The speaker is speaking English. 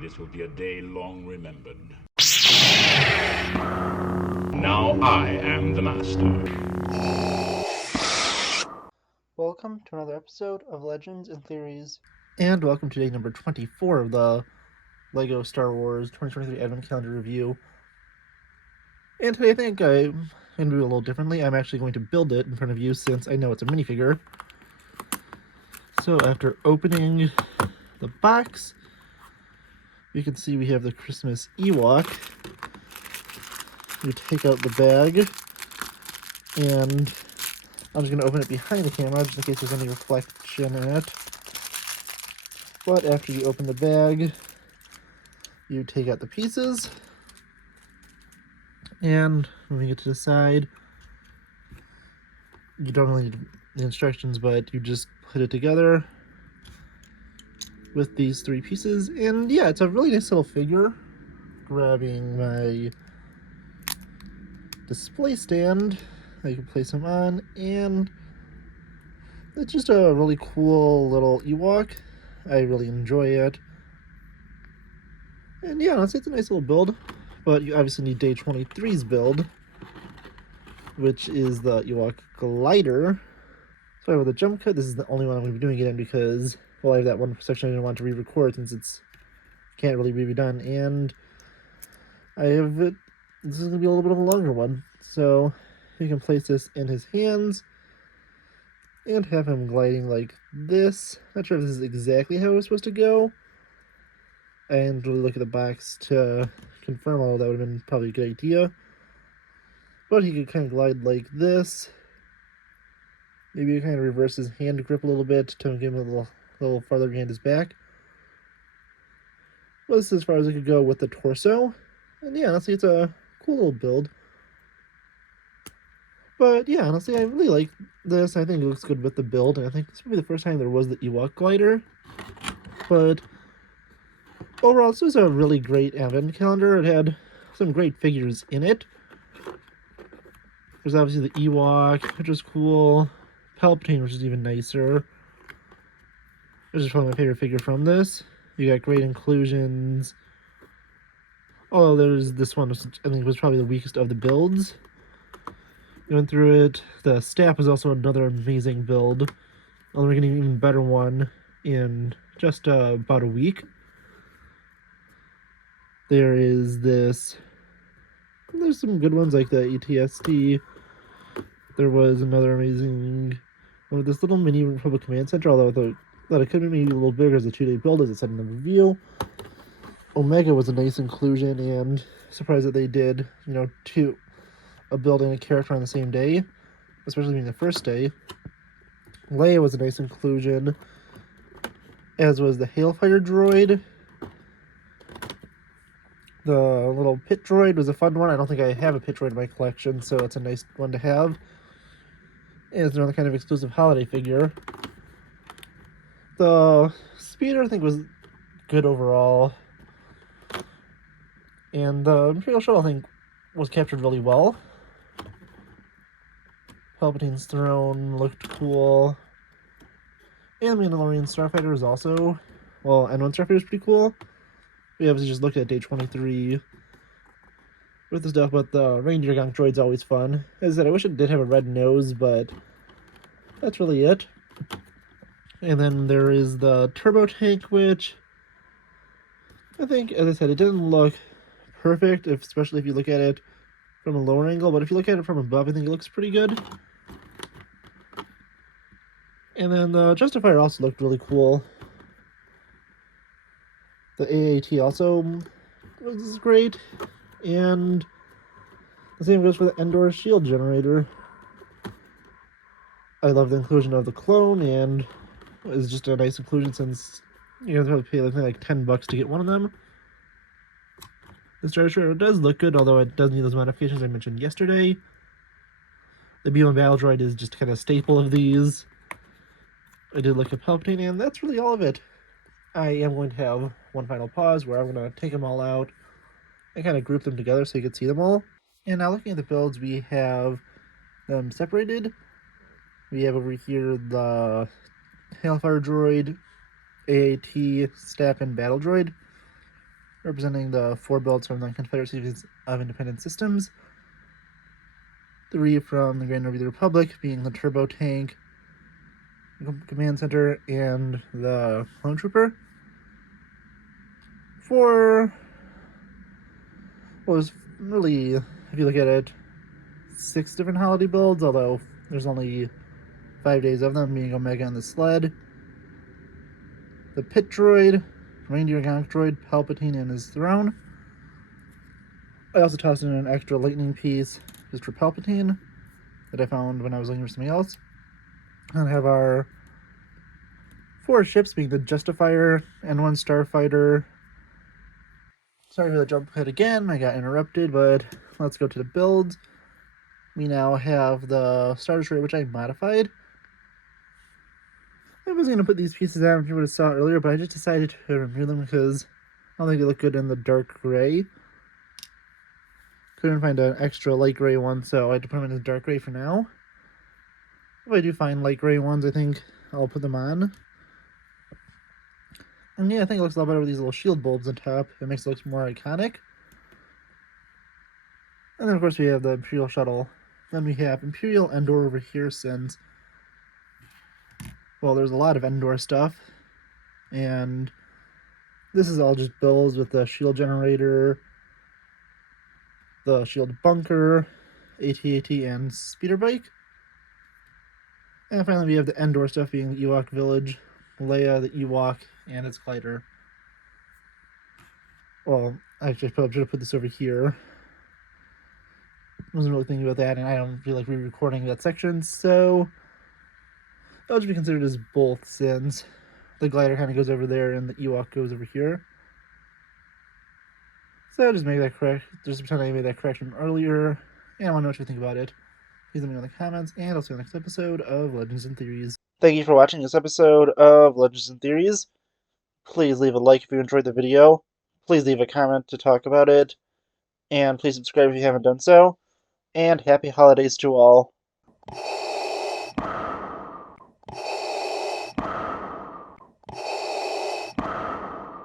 This will be a day long remembered. Now I am the master. Welcome to another episode of Legends and Theories. And welcome to day number 24 of the LEGO Star Wars 2023 Advent Calendar Review. And today I think I'm going to do it a little differently. I'm actually going to build it in front of you since I know it's a minifigure. So after opening the box, you can see we have the Christmas Ewok. You take out the bag, and I'm just going to open it behind the camera just in case there's any reflection in it. But after you open the bag, you take out the pieces, and moving it to the side, you don't really need the instructions, but you just put it together with these three pieces, and yeah, it's a really nice little figure. Grabbing my display stand, I can place him on, and it's just a really cool little Ewok. I really enjoy it. And yeah, honestly, it's a nice little build, but you obviously need day 23's build, which is the Ewok Glider. Sorry about the jump cut. This is the only one I'm going to be doing it in because, well, I have that one section I didn't want to re-record since it's can't really be done, and I have it. This is going to be a little bit of a longer one, so you can place this in his hands and have him gliding like this. Not sure if this is exactly how it's supposed to go. I didn't really look at the box to confirm, although that would have been probably a good idea. But he could kind of glide like this. Maybe you kind of reverse his hand grip a little bit to give him a little farther behind his back. Well, this is as far as I could go with the torso. And yeah, honestly, it's a cool little build. But yeah, honestly, I really like this. I think it looks good with the build, and I think this would be the first time there was the Ewok glider. But overall, this was a really great advent calendar. It had some great figures in it. There's obviously the Ewok, which is cool. Palpatine, which is even nicer. This is probably my favorite figure from this. You got great inclusions. Oh, there's this one, which I think was probably the weakest of the builds. Going through it. The staff is also another amazing build. We're getting an even better one in just about a week. There is this. There's some good ones like the ETSD. There was another amazing one with this little mini Republic Command Center, although I thought that it could be maybe a little bigger as a 2-day build, as it said in the review. Omega was a nice inclusion, and surprised that they did, a build and a character on the same day, especially being the first day. Leia was a nice inclusion, as was the Hailfire droid. The little pit droid was a fun one. I don't think I have a pit droid in my collection, so it's a nice one to have. And it's another kind of exclusive holiday figure. The speeder, I think, was good overall. And the Imperial Shuttle, I think, was captured really well. Palpatine's throne looked cool. And the Mandalorian Starfighter is also... Well, N1 Starfighter is pretty cool. We obviously just looked at day 23 with the stuff, but the Reindeer Gonk droid's always fun. As I said, I wish it did have a red nose, but that's really it. And then there is the Turbo Tank, which I think, as I said, it didn't look perfect, especially if you look at it from a lower angle, but if you look at it from above, I think it looks pretty good. And then the Justifier also looked really cool. The AAT also was great, and the same goes for the Endor shield generator. I love the inclusion of the clone, and it's just a nice inclusion since you have to pay like $10 to get one of them. The Star Destroyer does look good, although it does need those modifications I mentioned yesterday. The B-1 Battle Droid is just kind of a staple of these. I did look at Palpatine, and that's really all of it. I am going to have one final pause where I'm going to take them all out and kind of group them together so you can see them all. And now looking at the builds, we have them separated. We have over here the Hailfire droid, AAT, staff, and battle droid. representing the 4 builds from the Confederacy of Independent Systems. 3 from the Grand Navy of the Republic, being the Turbo Tank, Command Center, and the Clone Trooper. 4 was really, if you look at it, 6 different holiday builds, although there's only 5 days of them, being Omega and the Sled. The Pit Droid, Reindeer Gonk Droid, Palpatine and his throne. I also tossed in an extra lightning piece just for Palpatine that I found when I was looking for something else. And have our 4 ships, being the Justifier and 1 Starfighter. Sorry for the jump cut again, I got interrupted, but let's go to the builds. We now have the Star Destroyer, which I modified. I was going to put these pieces out if you would have saw it earlier, but I just decided to remove them because I don't think they look good in the dark gray. Couldn't find an extra light gray one, so I had to put them in the dark gray for now. If I do find light gray ones, I think I'll put them on. And yeah, I think it looks a lot better with these little shield bulbs on top. It makes it look more iconic. And then of course we have the Imperial Shuttle. Then we have Imperial Endor over here, since, well, there's a lot of Endor stuff. And this is all just builds with the shield generator, the shield bunker, AT-AT, and speeder bike. And finally we have the Endor stuff, being the Ewok Village, Leia, the Ewok, and its glider. Well, actually I should have put this over here. Wasn't really thinking about that, and I don't feel like re-recording that section, so that'll just be considered as both, since the glider kind of goes over there and the Ewok goes over here. So I'll just make that correct. Just pretend I made that correction earlier, and I want to know what you think about it. Please let me know in the comments, and I'll see you in the next episode of Legends and Theories. Thank you for watching this episode of Legends and Theories. Please leave a like if you enjoyed the video. Please leave a comment to talk about it. And please subscribe if you haven't done so. And happy holidays to all.